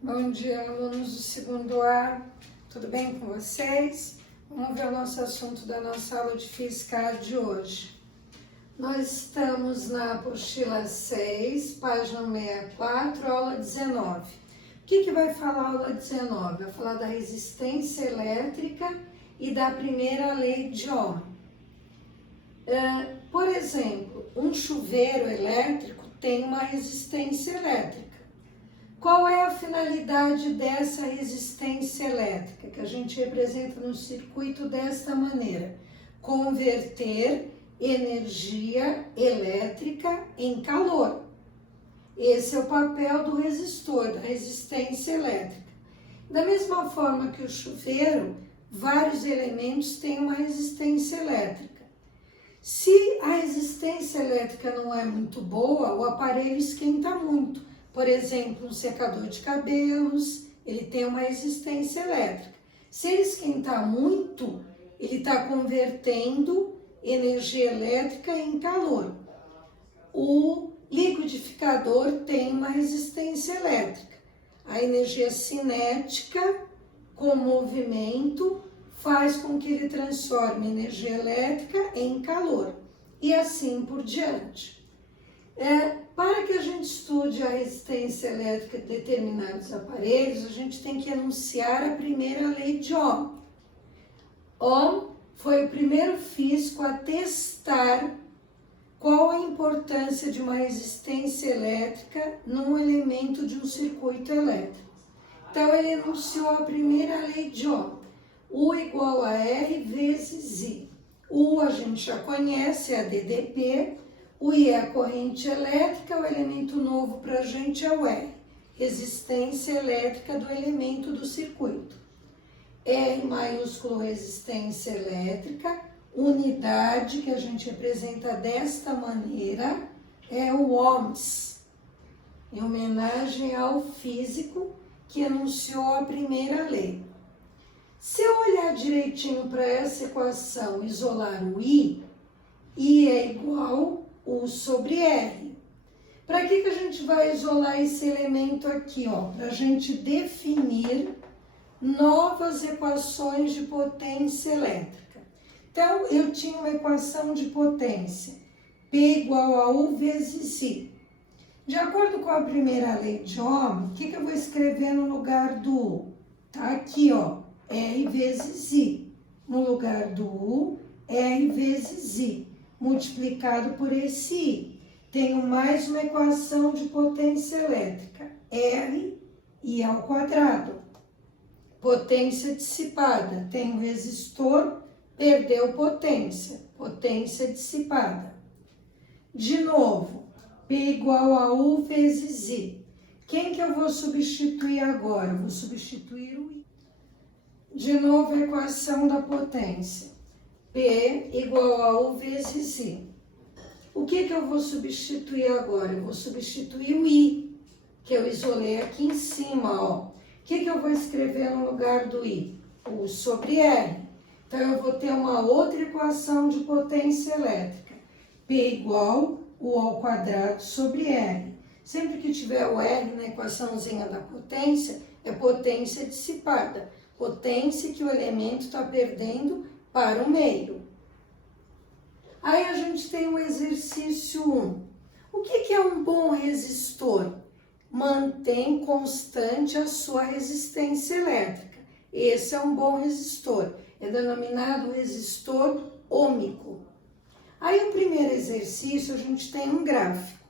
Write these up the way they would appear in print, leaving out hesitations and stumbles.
Bom dia, alunos do segundo A, tudo bem com vocês? Vamos ver o nosso assunto da nossa aula de Física de hoje. Nós estamos na apostila 6, página 64, aula 19. O que vai falar a aula 19? Vai falar da resistência elétrica e da primeira lei de Ohm. Por exemplo, um chuveiro elétrico tem uma resistência elétrica. Qual é a finalidade dessa resistência elétrica, que a gente representa no circuito desta maneira? Converter energia elétrica em calor. Esse é o papel do resistor, da resistência elétrica. Da mesma forma que o chuveiro, vários elementos têm uma resistência elétrica. Se a resistência elétrica não é muito boa, o aparelho esquenta muito. Por exemplo, um secador de cabelos, ele tem uma resistência elétrica. Se ele esquentar muito, ele está convertendo energia elétrica em calor. O liquidificador tem uma resistência elétrica. A energia cinética, com movimento, faz com que ele transforme energia elétrica em calor. E assim por diante. Para que a gente estude a resistência elétrica de determinados aparelhos, a gente tem que enunciar a primeira lei de Ohm. Ohm foi o primeiro físico a testar qual a importância de uma resistência elétrica num elemento de um circuito elétrico. Então, ele enunciou a primeira lei de Ohm. U igual a R vezes I. U a gente já conhece, é a DDP. O I é a corrente elétrica, o elemento novo para a gente é o R, resistência elétrica do elemento do circuito. R maiúsculo resistência elétrica, unidade que a gente representa desta maneira é o ohms, em homenagem ao físico que enunciou a primeira lei. Se eu olhar direitinho para essa equação, isolar o I é igual U sobre R. Para que a gente vai isolar esse elemento aqui? Para a gente definir novas equações de potência elétrica. Então, eu tinha uma equação de potência, P igual a U vezes I. De acordo com a primeira lei de Ohm, o que eu vou escrever no lugar do U? Tá aqui, R vezes I. No lugar do U, R vezes I. Multiplicado por esse I. Tenho mais uma equação de potência elétrica, R I ao quadrado. Potência dissipada, tenho resistor, perdeu potência, potência dissipada. De novo, P igual a U vezes I. Quem que eu vou substituir agora? Eu vou substituir o I. De novo, a equação da potência. P igual a U vezes I. O que eu vou substituir agora? Eu vou substituir o I, que eu isolei aqui em cima, O que eu vou escrever no lugar do I? U sobre R. Então, eu vou ter uma outra equação de potência elétrica. P igual U ao quadrado sobre R. Sempre que tiver o R na equaçãozinha da potência, é potência dissipada. Potência que o elemento está perdendo para o meio. Aí a gente tem o exercício 1. O que é um bom resistor? Mantém constante a sua resistência elétrica. Esse é um bom resistor. É denominado resistor ôhmico. Aí o primeiro exercício, a gente tem um gráfico.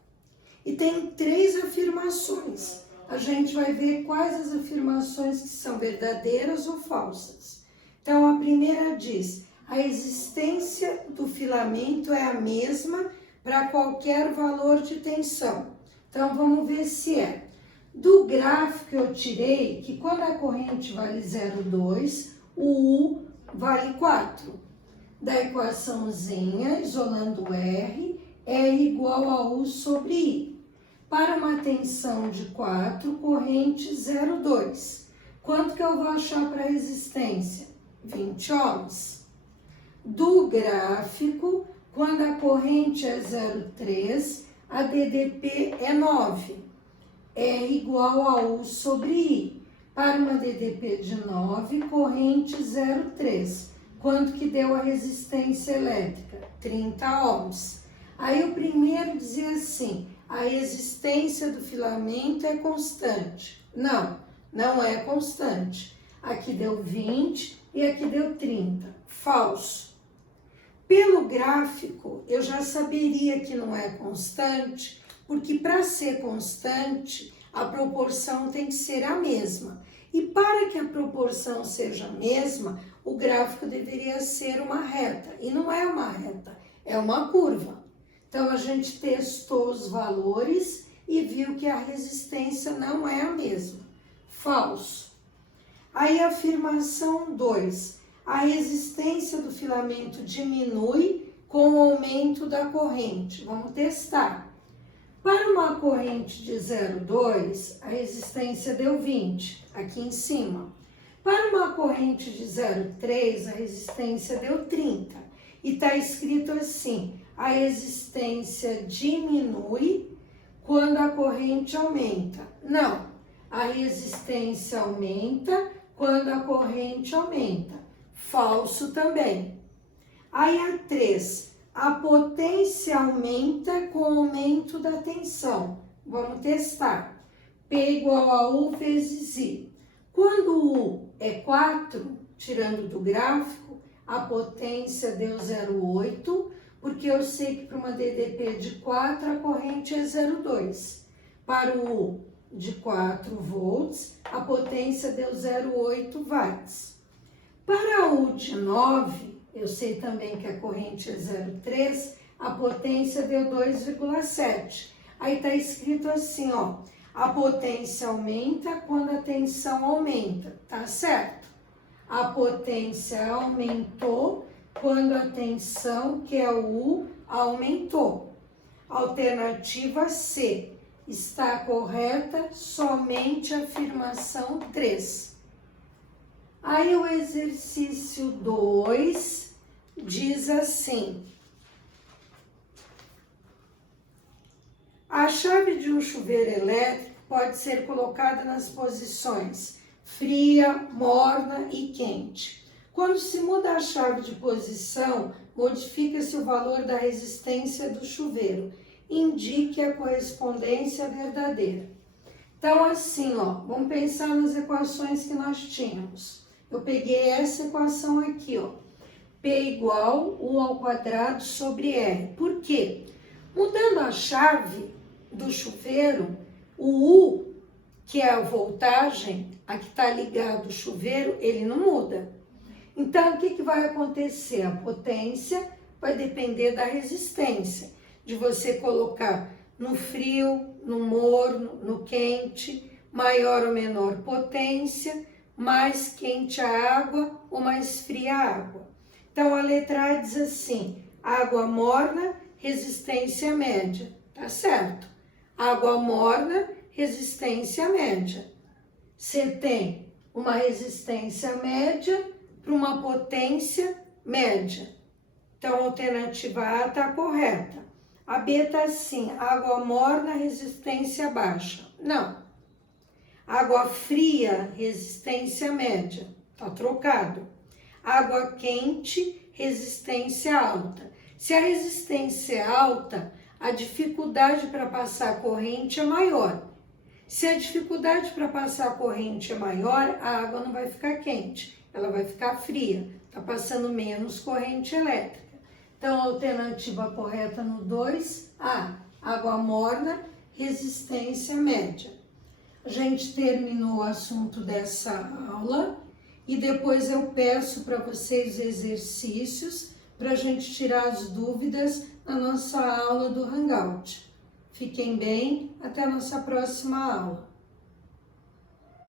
E tem 3 afirmações. A gente vai ver quais as afirmações que são verdadeiras ou falsas. Então, a primeira diz, a resistência do filamento é a mesma para qualquer valor de tensão. Então, vamos ver se é. Do gráfico eu tirei que quando a corrente vale 0,2, o U vale 4. Da equaçãozinha, isolando R, é igual a U sobre I. Para uma tensão de 4, corrente 0,2. Quanto que eu vou achar para a resistência? 20 ohms. Do gráfico, quando a corrente é 0,3, a DDP é 9. R igual a U sobre I. Para uma DDP de 9, corrente 0,3. Quanto que deu a resistência elétrica? 30 ohms. Aí o primeiro dizia assim, a resistência do filamento é constante. Não, não é constante. Aqui deu 20 e aqui deu 30. Falso. Pelo gráfico, eu já saberia que não é constante, porque para ser constante, a proporção tem que ser a mesma. E para que a proporção seja a mesma, o gráfico deveria ser uma reta. E não é uma reta, é uma curva. Então, a gente testou os valores e viu que a resistência não é a mesma. Falso. Aí, afirmação 2. A resistência do filamento diminui com o aumento da corrente. Vamos testar. Para uma corrente de 0,2, a resistência deu 20, aqui em cima. Para uma corrente de 0,3, a resistência deu 30. E está escrito assim, a resistência diminui quando a corrente aumenta. Não, a resistência aumenta quando a corrente aumenta. Falso também. Aí a 3, a potência aumenta com o aumento da tensão. Vamos testar. P igual a U vezes I. Quando U é 4, tirando do gráfico, a potência deu 0,8, porque eu sei que para uma DDP de 4 a corrente é 0,2. Para o U de 4 volts, a potência deu 0,8 watts. Para U de 9, eu sei também que a corrente é 0,3, a potência deu 2,7. Aí está escrito assim, ó, a potência aumenta quando a tensão aumenta, tá certo? A potência aumentou quando a tensão, que é o U, aumentou. Alternativa C, está correta somente a afirmação 3. Aí o exercício 2 diz assim, a chave de um chuveiro elétrico pode ser colocada nas posições fria, morna e quente. Quando se muda a chave de posição, modifica-se o valor da resistência do chuveiro. Indique a correspondência verdadeira. Então, assim, ó, vamos pensar nas equações que nós tínhamos. Eu peguei essa equação aqui, ó. P igual U ao quadrado sobre R. Por quê? Mudando a chave do chuveiro, o U, que é a voltagem, a que está ligado o chuveiro, ele não muda. Então, o que vai acontecer? A potência vai depender da resistência, de você colocar no frio, no morno, no quente, maior ou menor potência, mais quente a água ou mais fria a água. Então, a letra A diz assim, água morna, resistência média, tá certo? Água morna, resistência média. Você tem uma resistência média para uma potência média. Então, a alternativa A está correta. A B está assim, água morna, resistência baixa. Não. Água fria, resistência média. Está trocado. Água quente, resistência alta. Se a resistência é alta, a dificuldade para passar a corrente é maior. Se a dificuldade para passar a corrente é maior, a água não vai ficar quente, ela vai ficar fria. Está passando menos corrente elétrica. Então, a alternativa correta no 2A, água morna, resistência média. A gente terminou o assunto dessa aula e depois eu peço para vocês exercícios para a gente tirar as dúvidas na nossa aula do Hangout. Fiquem bem, até a nossa próxima aula.